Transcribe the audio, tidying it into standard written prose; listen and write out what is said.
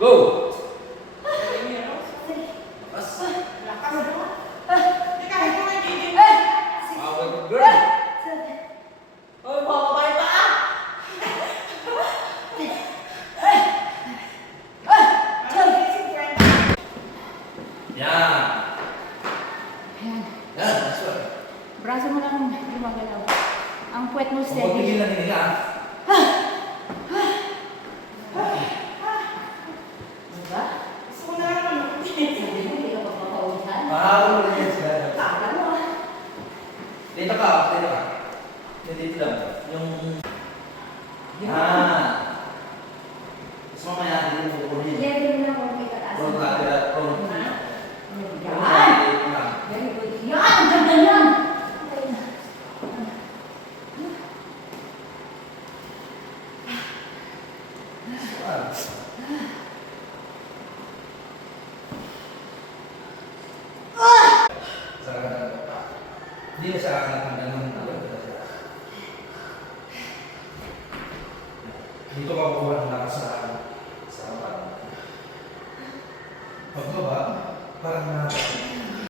Go! Good girl! Yan! Ayan. Yan, that's right. Braso mo lang gumagalaw. Ang puwet mo Huwag steady. tigil na nila. Diba? Sabi mo, hindi ka papapausan. Mahalo rin yan sila. Takal mo ah. Dito ka, dito ka. Dito lang. Yung... Ah! Tapos mamaya, hindi mo kukunin. Level mo lang kung may kataas. Prone ka, prone. Yan! Dito lang. Very good. Yan! Ganda yan! Okay na. Hindi na siya akan ng dito ka bukuha ng lakas sa harapan. Pagbaba, parang nakakapit.